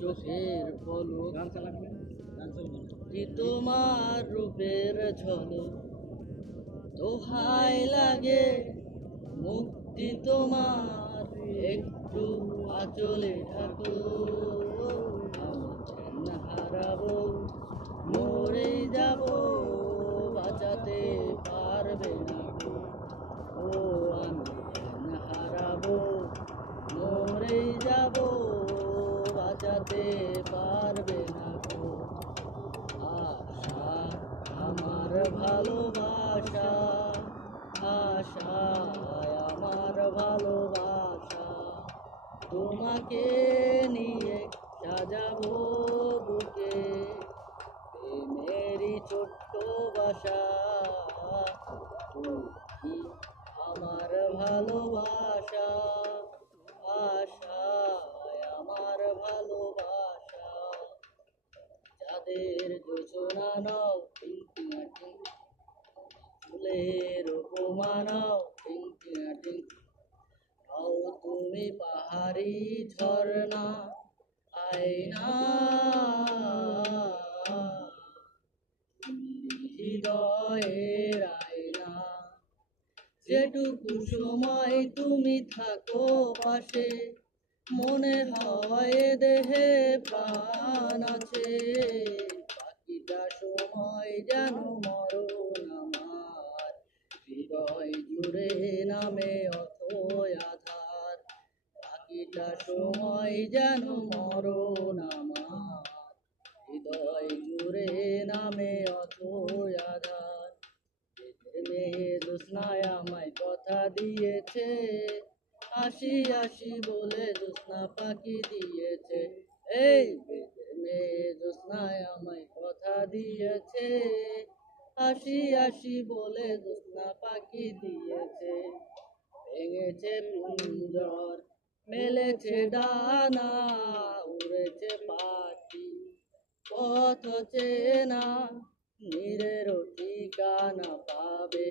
চোখের পলক কি তোমার রূপের ঝলক দোহাই লাগে মুক্তি তোমার একটু আঁচলে থাকো আমি চেন হারাবো মরেই যাব বাঁচাতে পারবে না গো। ও আমি চেন হারাবো মরেই যাব বাঁচাতে পারবে না গো। আশা আমার ভালোবাসা আশায় আমার ভালোবাসা তোমাকে নিয়ে সাজাবো বুকে প্রেমেরই ছোট্ট বাসা তুমি আমার ভালোবাসা আশায় আমার ভালোবাসা যাদের যোজনা নাও টিং ফুলের উপমানাও টিং নাও তুমি পাহাড়ি ঝর্ণা আয়না হৃদয়ের আয়না যেটুকু সময় তুমি থাকো পাশে মনে হয় দেহে প্রাণ আছে বাকিটা সময় যেন মরণ আমার হৃদয় জুড়ে নামে অথই আধার বাকিটা সময় যেন মরণ আমার হৃদয় জুড়ে নামে অথই আধার মেয়ে জ্যোৎস্নায় আমায় কথা দিয়েছে আসি আসি বলে জ্যোৎস্না পাখি দিয়েছে এই মেয়ে জ্যোৎস্নায় আমায় কথা দিয়েছে আসি আসি বলে জ্যোৎস্না পাখি দিয়েছে ভেঙেছে পিঞ্জর মেলেছে ডানা উড়েছে পাখি পথ চেনা নীরের ঠিকানা পাবে